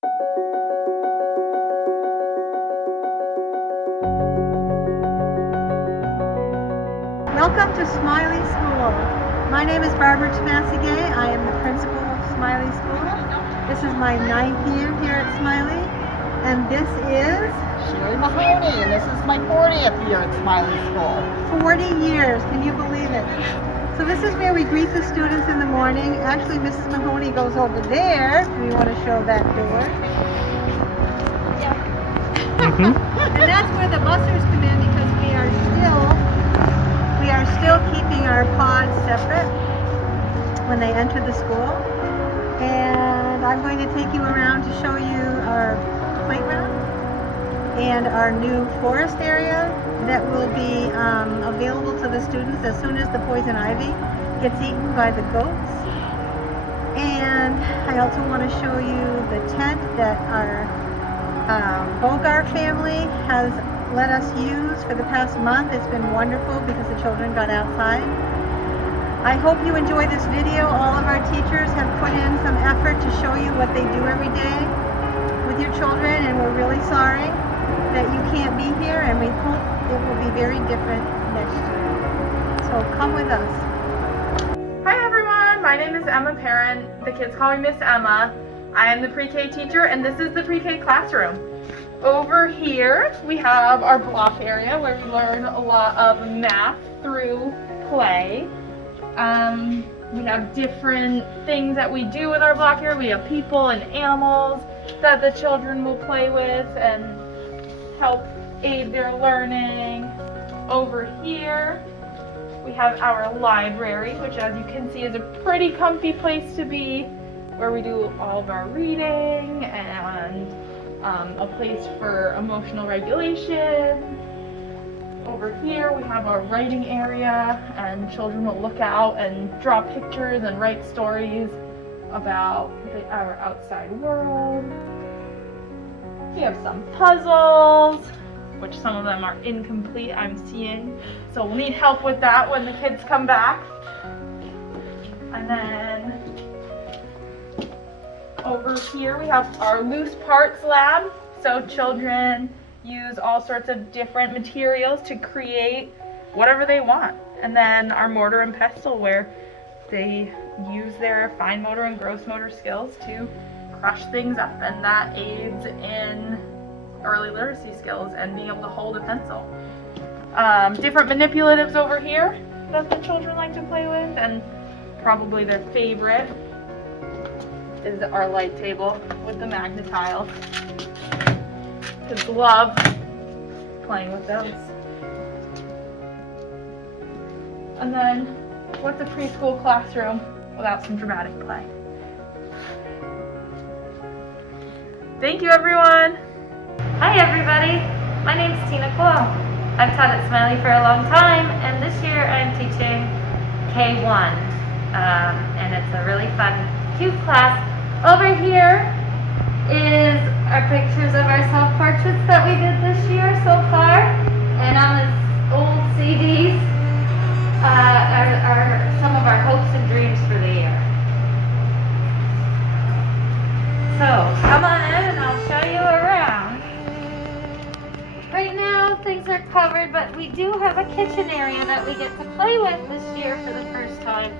Welcome to Smilie School. My name is Barbara Tomassigay. I am the principal of Smilie School. This is my 9th year here at Smilie, and this is Mahoney, and this is my 40th year at Smilie School. 40 years. Can you believe it? So this is where we greet the students in the morning. Actually, Mrs. Mahoney goes over there. Do you want to show that door? Yeah. And that's where the bussers come in, because we are still keeping our pods separate when they enter the school. And I'm going to take you around to show you our playground and our new forest area that will be available to the students as soon as the poison ivy gets eaten by the goats. And I also want to show you the tent that our Bogart family has let us use for the past month. It's been wonderful because the children got outside. I hope you enjoy this video. All of our teachers have put in some effort to show you what they do every day with your children, and we're really sorry that you can't be here, and we hope it will be very different next year. So come with us. Hi everyone, my name is Emma Parent. The kids call me Miss Emma. I am the pre-K teacher, and this is the pre-K classroom. Over here we have our block area where we learn a lot of math through play. We have different things that we do with our block area. We have people and animals that the children will play with and help aid their learning. Over here we have our library, which as you can see is a pretty comfy place to be, where we do all of our reading, and a place for emotional regulation. Over here we have our writing area, and children will look out and draw pictures and write stories about our outside world. We have some puzzles, which some of them are incomplete, I'm seeing. So we'll need help with that when the kids come back. And then over here we have our loose parts lab. So children use all sorts of different materials to create whatever they want. And then our mortar and pestle, where they use their fine motor and gross motor skills to crush things up, and that aids in early literacy skills and being able to hold a pencil. Different manipulatives over here that the children like to play with, and probably their favorite is our light table with the magnetiles. Kids love playing with those. And then, what's a preschool classroom without some dramatic play? Thank you, everyone. Hi everybody, my name is Tina Coyle. I've taught at Smilie for a long time, and this year I'm teaching K1. And it's a really fun, cute class. Over here is our pictures of our self-portraits that we did this year so far. And on this old CDs are some of our hopes and dreams for the year. So come on in and I'll show you around. Right now things are covered, but we do have a kitchen area that we get to play with this year for the first time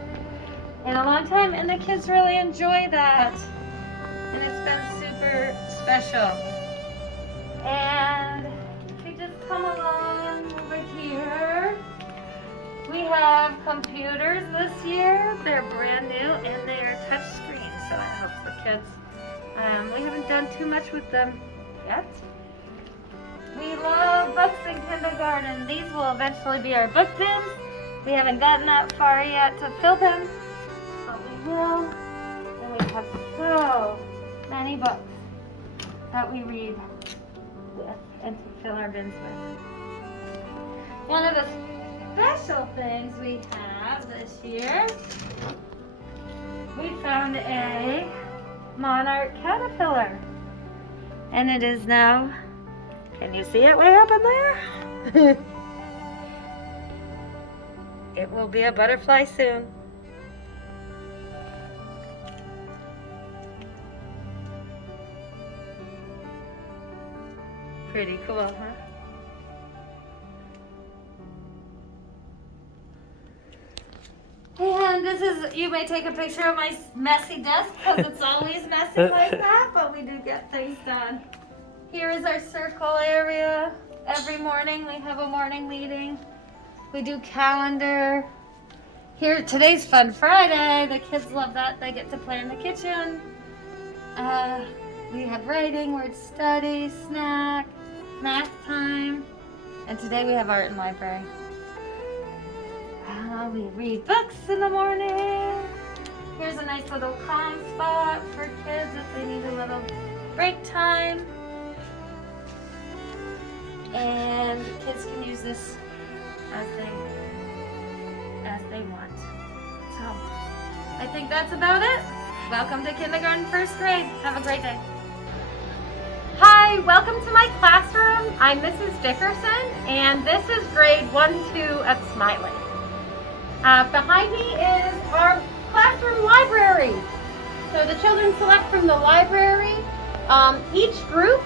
in a long time, and the kids really enjoy that, and it's been super special. And if you just come along over here, we have computers this year. They're brand new and they are touch screen, so it helps the kids. We haven't done too much with them yet. We love books in kindergarten. These will eventually be our book bins. We haven't gotten that far yet to fill them, but we will. And we have so many books that we read with and to fill our bins with. One of the special things we have this year, we found a monarch caterpillar, and it is now, can you see it way up in there? It will be a butterfly soon. Pretty cool, huh? And this is, you may take a picture of my messy desk because it's always messy like that, but we do get things done. Here is our circle area. Every morning we have a morning meeting. We do calendar. Here, today's Fun Friday. The kids love that. They get to play in the kitchen. We have writing, word study, snack, math time. And today we have art and library. We read books in the morning. Here's a nice little calm spot for kids if they need a little break time. And kids can use this as they want. So I think that's about it. Welcome to kindergarten, first grade. Have a great day. Hi, welcome to my classroom. I'm Mrs. Dickerson, and this is grade 1-2 at Smilie. Behind me is our classroom library. So the children select from the library each group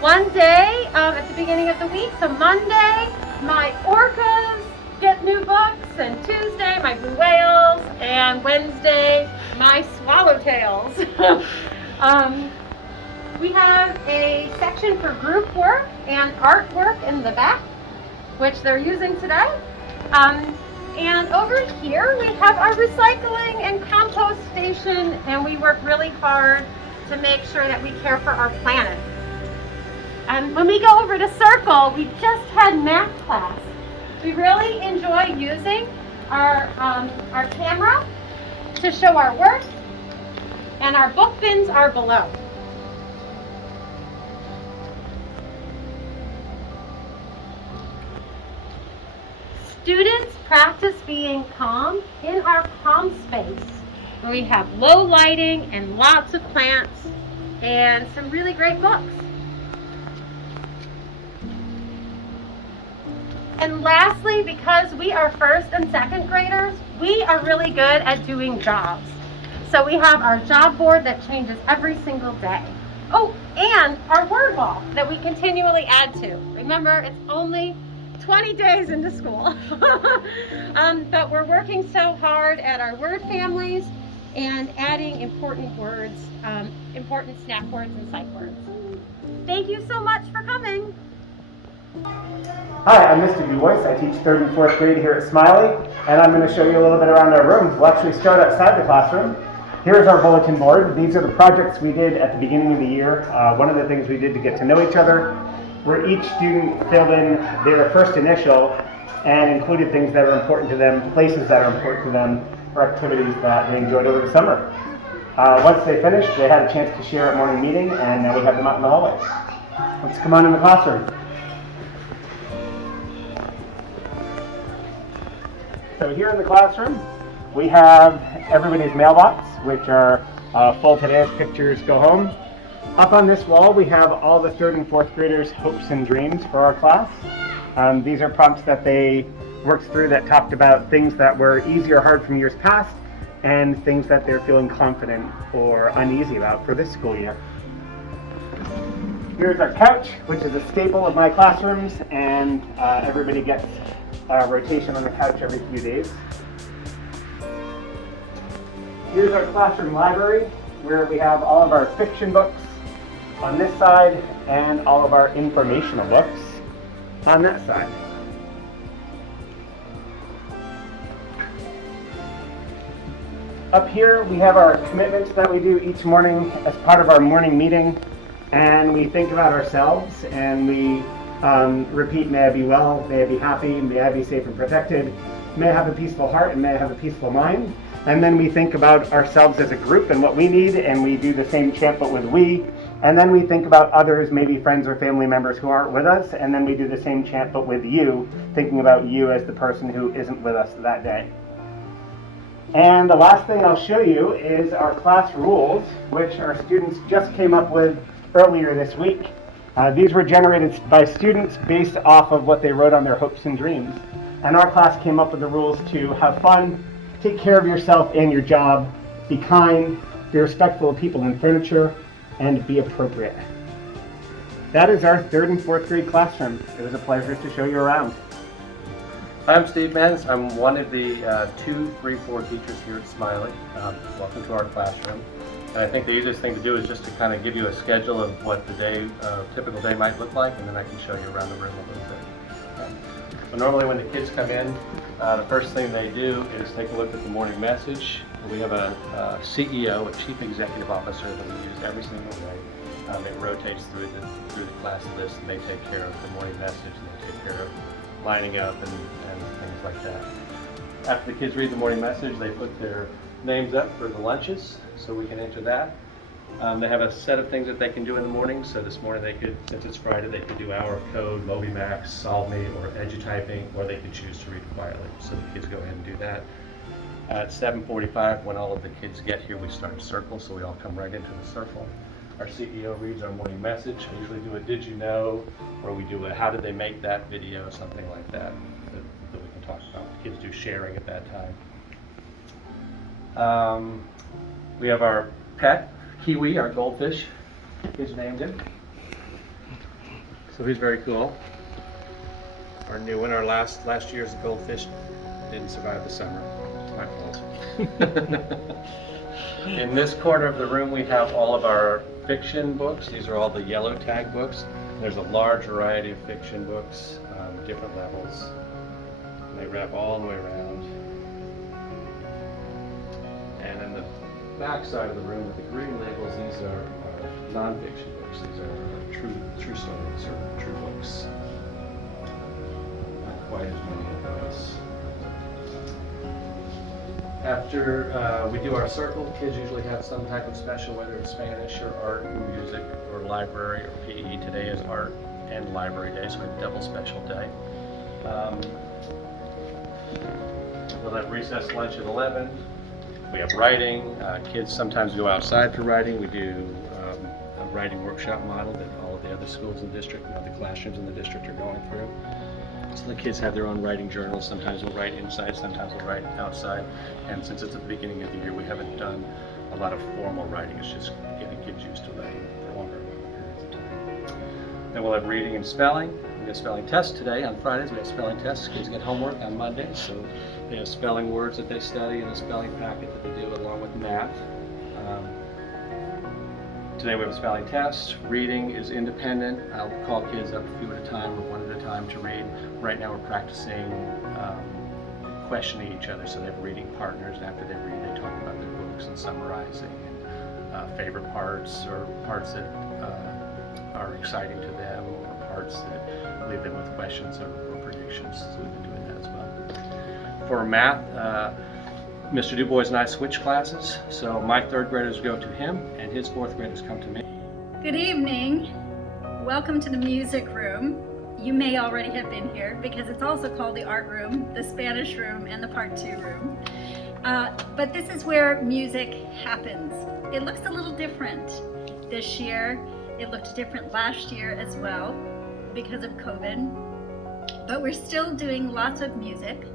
one day at the beginning of the week. So Monday, my orcas get new books, and Tuesday, my blue whales, and Wednesday, my swallowtails. We have a section for group work and artwork in the back, which they're using today. And over here we have our recycling and compost station, and we work really hard to make sure that we care for our planet. When we go over to Circle, we just had math class. We really enjoy using our camera to show our work, and our book bins are below. Students practice being calm in our calm space, where we have low lighting and lots of plants and some really great books. And lastly, because we are first and second graders, we are really good at doing jobs. So we have our job board that changes every single day. Oh, and our word wall that we continually add to. Remember, it's only 20 days into school. But we're working so hard at our word families and adding important words, important snap words and sight words. Thank you so much for coming. Hi, I'm Mr. DuBois. I teach 3rd and 4th grade here at Smilie, and I'm going to show you a little bit around our room. We'll actually start outside the classroom. Here's our bulletin board. These are the projects we did at the beginning of the year. One of the things we did to get to know each other, where each student filled in their first initial and included things that are important to them, places that are important to them, or activities that they enjoyed over the summer. Once they finished, they had a chance to share at morning meeting, and now we have them out in the hallway. Let's come on in the classroom. So here in the classroom, we have everybody's mailbox, which are full today as pictures go home. Up on this wall, we have all the 3rd and 4th graders' hopes and dreams for our class. These are prompts that they worked through that talked about things that were easy or hard from years past, and things that they're feeling confident or uneasy about for this school year. Here's our couch, which is a staple of my classrooms, and everybody gets a rotation on the couch every few days. Here's our classroom library, where we have all of our fiction books on this side and all of our informational books on that side. Up here we have our commitments that we do each morning as part of our morning meeting, and we think about ourselves and we repeat, may I be well, may I be happy, may I be safe and protected, may I have a peaceful heart, and may I have a peaceful mind. And then we think about ourselves as a group and what we need, and we do the same chant but with we. And then we think about others, maybe friends or family members who aren't with us, and then we do the same chant but with you, thinking about you as the person who isn't with us that day. And the last thing I'll show you is our class rules, which our students just came up with earlier this week. These were generated by students based off of what they wrote on their hopes and dreams. And our class came up with the rules to have fun, take care of yourself and your job, be kind, be respectful of people and furniture, and be appropriate. that is our 3rd and 4th grade classroom. It was a pleasure to show you around. I'm Steve Menz. I'm one of the 2, 3, 4 teachers here at Smilie. Welcome to our classroom. And I think the easiest thing to do is just to kind of give you a schedule of what the day, typical day might look like, and then I can show you around the room a little bit. So normally when the kids come in, the first thing they do is take a look at the morning message. We have a CEO, a Chief Executive Officer, that we use every single day. It rotates through the class list, and they take care of the morning message, and they take care of lining up and things like that. After the kids read the morning message, they put their names up for the lunches, so we can enter that. They have a set of things that they can do in the morning. So this morning they could, since it's Friday, they could do Hour of Code, MobyMax, Solve Me, or EduTyping, or they could choose to read quietly. So the kids go ahead and do that. At 7:45, when all of the kids get here, we start a circle, so we all come right into the circle. Our CEO reads our morning message. I usually do a Did You Know, or we do a How Did They Make That video, something like that we can talk about. The kids do sharing at that time. We have our pet, Kiwi, our goldfish. Kids named him. So he's very cool. Our new one, our last year's goldfish didn't survive the summer. My fault. In this corner of the room, we have all of our fiction books. These are all the yellow tag books. There's a large variety of fiction books, different levels. And they wrap all the way around. And in the back side of the room with the green labels, these are non-fiction books. These are true stories or true books. Not quite as many of those. After we do our circle, kids usually have some type of special, whether it's Spanish or art or music or library or PE. Today is art and library day, so we have a double special day. We'll have recess lunch at 11. We have writing. Kids sometimes go outside for writing. We do a writing workshop model that all of the other schools in the district, the classrooms in the district are going through. So the kids have their own writing journals. Sometimes we'll write inside, sometimes we'll write outside. And since it's at the beginning of the year, we haven't done a lot of formal writing. It's just getting kids used to writing for longer periods of time. Then we'll have reading and spelling. We have spelling tests today. On Fridays, we have spelling tests. Kids get homework on Mondays. So they have spelling words that they study and a spelling packet that they do along with math. Today we have a spelling test. Reading is independent. I'll call kids up a few at a time or one at a time to read. Right now we're practicing questioning each other. So they have reading partners, and after they read, they talk about their books and summarizing and favorite parts or parts that are exciting to them or parts that leave them with questions or predictions. So we've been doing that as well. For math, Mr. DuBois and I switch classes, so my 3rd graders go to him and his 4th graders come to me. Good evening. Welcome to the music room. You may already have been here because it's also called the art room, the Spanish room, and the part 2 room. But this is where music happens. It looks a little different this year. It looked different last year as well because of COVID. But we're still doing lots of music.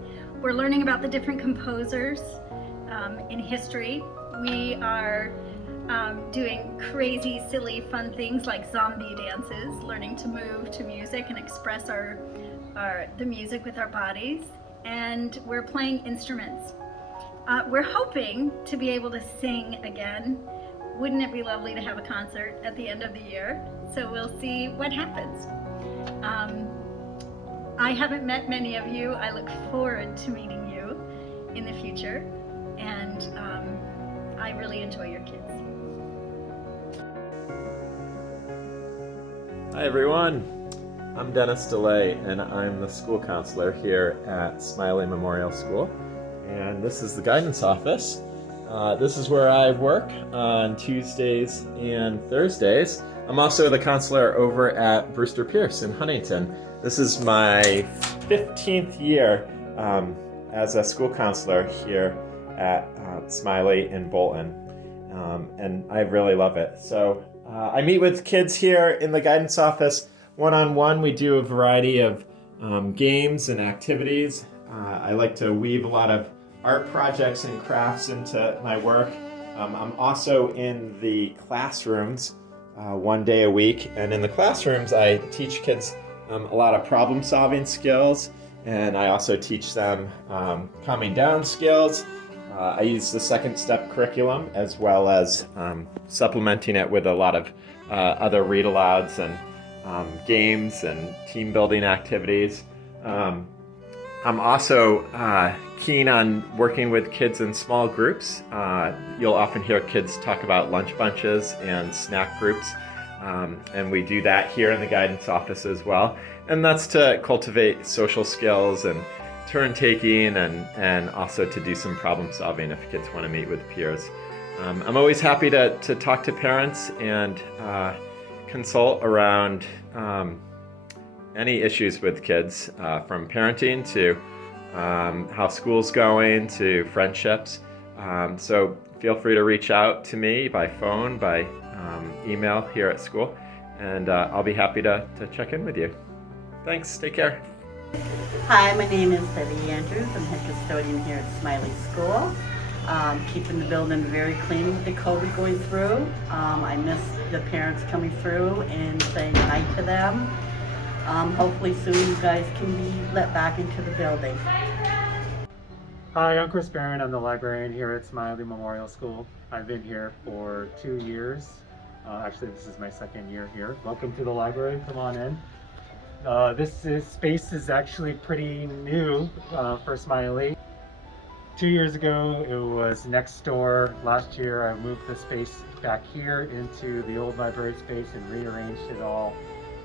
We're learning about the different composers in history. We are doing crazy, silly, fun things like zombie dances, learning to move to music and express the music with our bodies. And we're playing instruments. We're hoping to be able to sing again. Wouldn't it be lovely to have a concert at the end of the year? So we'll see what happens. I haven't met many of you. I look forward to meeting you in the future, and I really enjoy your kids. Hi everyone, I'm Dennis DeLay and I'm the school counselor here at Smilie Memorial School, and this is the guidance office. This is where I work on Tuesdays and Thursdays. I'm also the counselor over at Brewster Pierce in Huntington. This is my 15th year as a school counselor here at Smilie in Bolton, and I really love it. So I meet with kids here in the guidance office one-on-one. We do a variety of games and activities. I like to weave a lot of art projects and crafts into my work. I'm also in the classrooms one day a week. And in the classrooms, I teach kids a lot of problem-solving skills, and I also teach them calming down skills. I use the second step curriculum as well as supplementing it with a lot of other read-alouds and games and team building activities. I'm also keen on working with kids in small groups. You'll often hear kids talk about lunch bunches and snack groups, and we do that here in the guidance office as well. And that's to cultivate social skills and turn taking, and also to do some problem solving if kids want to meet with peers. I'm always happy to talk to parents and consult around any issues with kids, from parenting to how school's going to friendships. So feel free to reach out to me by phone, by email here at school, and I'll be happy to check in with you. Thanks, take care. Hi, my name is Debbie Andrews. I'm head custodian here at Smilie School. Keeping the building very clean with the COVID going through. I miss the parents coming through and saying hi to them. Hopefully soon you guys can be let back into the building. Hi, I'm Chris Barron. I'm the librarian here at Smilie Memorial School. I've been here for 2 years. Actually, this is my second year here. Welcome to the library. Come on in. Space is actually pretty new for Smilie. 2 years ago, it was next door. Last year, I moved the space back here into the old library space and rearranged it all.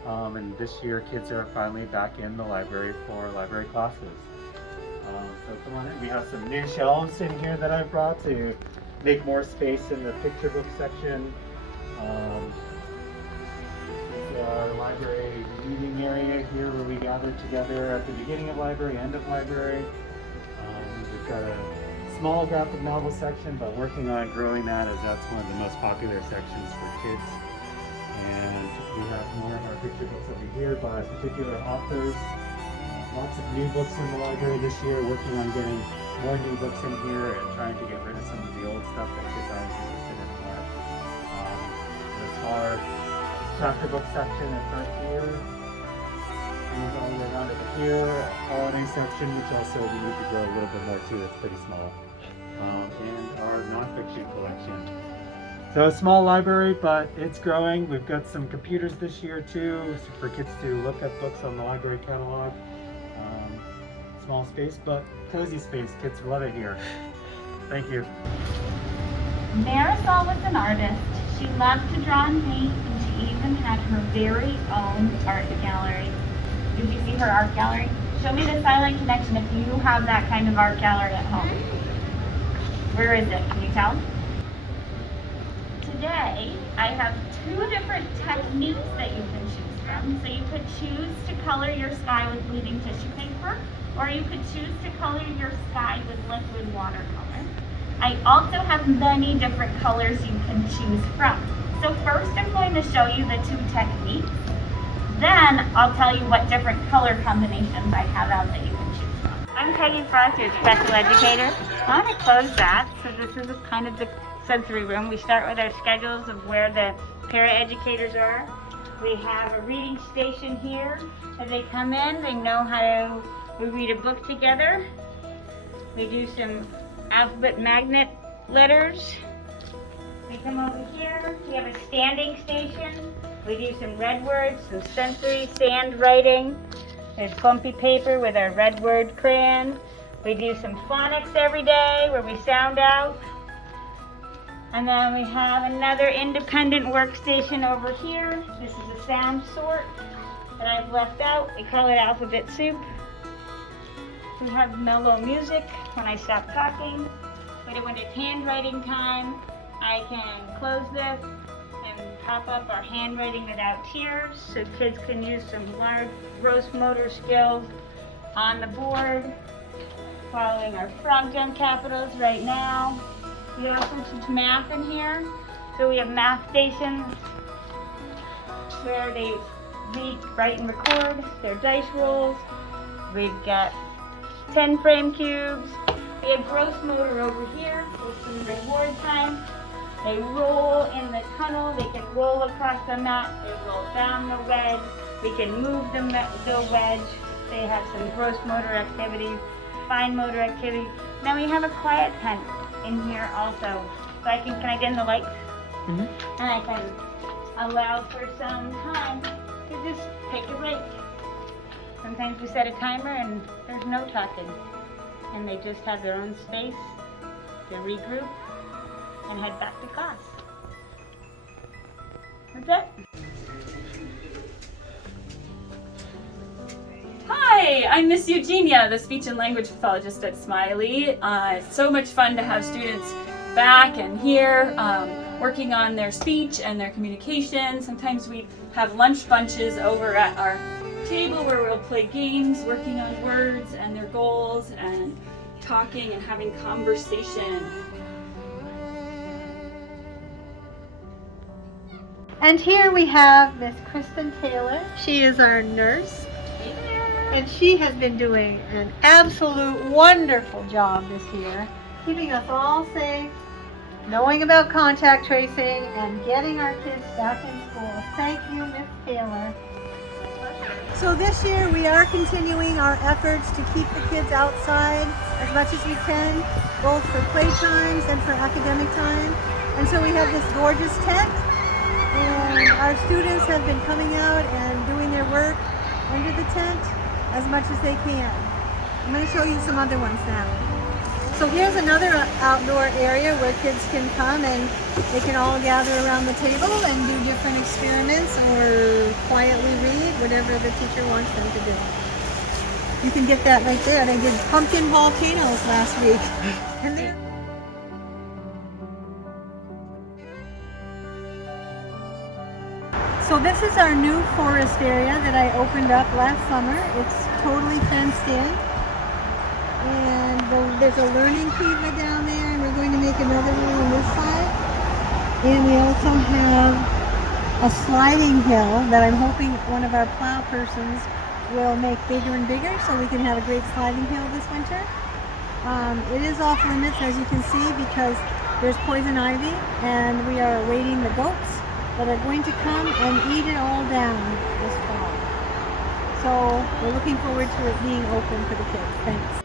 And this year, kids are finally back in the library for library classes. So come on in. We have some new shelves in here that I brought to make more space in the picture book section. This is our library reading area here where we gather together at the beginning of library, end of library. We've got a small graphic novel section, but working on growing that, as that's one of the most popular sections for kids. And we have more of our picture books over here by particular authors. Lots of new books in the library this year, working on getting more new books in here and trying to get rid of some of the old stuff that kids aren't interested in more. This our chapter book section at front here. And all the way around over here, a holiday section, which also we need to grow a little bit more too, it's pretty small. And our nonfiction collection. So a small library, but it's growing. We've got some computers this year too, for kids to look at books on the library catalog. Small space, but cozy space. Kids love it here. Thank you. Marisol was an artist. She loved to draw and paint, and she even had her very own art gallery. Did you see her art gallery? Show me the silent connection if you have that kind of art gallery at home. Where is it? Can you tell? Today, I have 2 different techniques that you can choose from. So you could choose to color your sky with bleeding tissue paper, or you could choose to color your sky with liquid watercolor. I also have many different colors you can choose from. So first I'm going to show you the 2 techniques. Then I'll tell you what different color combinations I have out that you can choose from. I'm Peggy Frost, your special educator. I want to close that. So this is kind of the sensory room. We start with our schedules of where the para-educators are. We have a reading station here. As they come in, they know how to we read a book together. We do some alphabet magnet letters. We come over here. We have a standing station. We do some red words, some sensory sand writing. There's clumpy paper with our red word crayon. We do some phonics every day where we sound out. And then we have another independent workstation over here. This is a sound sort that I've left out. We call it alphabet soup. We have mellow music when I stop talking. But when it's handwriting time, I can close this and pop up our handwriting without tears, so kids can use some large gross motor skills on the board. Following our frog jump capitals right now. We also teach math in here. So we have math stations where they read, write, and record their dice rolls. We've got 10 frame cubes. We have gross motor over here with some reward time. They roll in the tunnel, they can roll across the mat, they roll down the wedge, we can move the wedge. They have some gross motor activities, fine motor activities. Then we have a quiet tent in here also. So can I dim the lights? And I can allow for some time to just take a break. Sometimes we set a timer and there's no talking. And they just have their own space to regroup and head back to class. That's it. Hi, I'm Miss Eugenia, the speech and language pathologist at Smilie. It's so much fun to have students back and here working on their speech and their communication. Sometimes we have lunch bunches over at our table where we'll play games, working on words and their goals and talking and having conversation. And here we have Miss Kristen Taylor. She is our nurse. And she has been doing an absolute wonderful job this year, keeping us all safe, knowing about contact tracing, and getting our kids back in school. Thank you, Miss Taylor. So this year we are continuing our efforts to keep the kids outside as much as we can, both for play times and for academic time. And so we have this gorgeous tent, and our students have been coming out and doing their work under the tent as much as they can. I'm going to show you some other ones now. So here's another outdoor area where kids can come and they can all gather around the table and do different experiments or quietly read, whatever the teacher wants them to do. You can get that right there. They did pumpkin volcanoes last week. And they're So this is our new forest area that I opened up last summer. It's totally fenced in. And there's a learning kiva down there, and we're going to make another one on this side. And we also have a sliding hill that I'm hoping one of our plow persons will make bigger and bigger so we can have a great sliding hill this winter. It is off limits, as you can see, because there's poison ivy, and we are awaiting the goats that are going to come and eat it all down this fall. So we're looking forward to it being open for the kids. Thanks.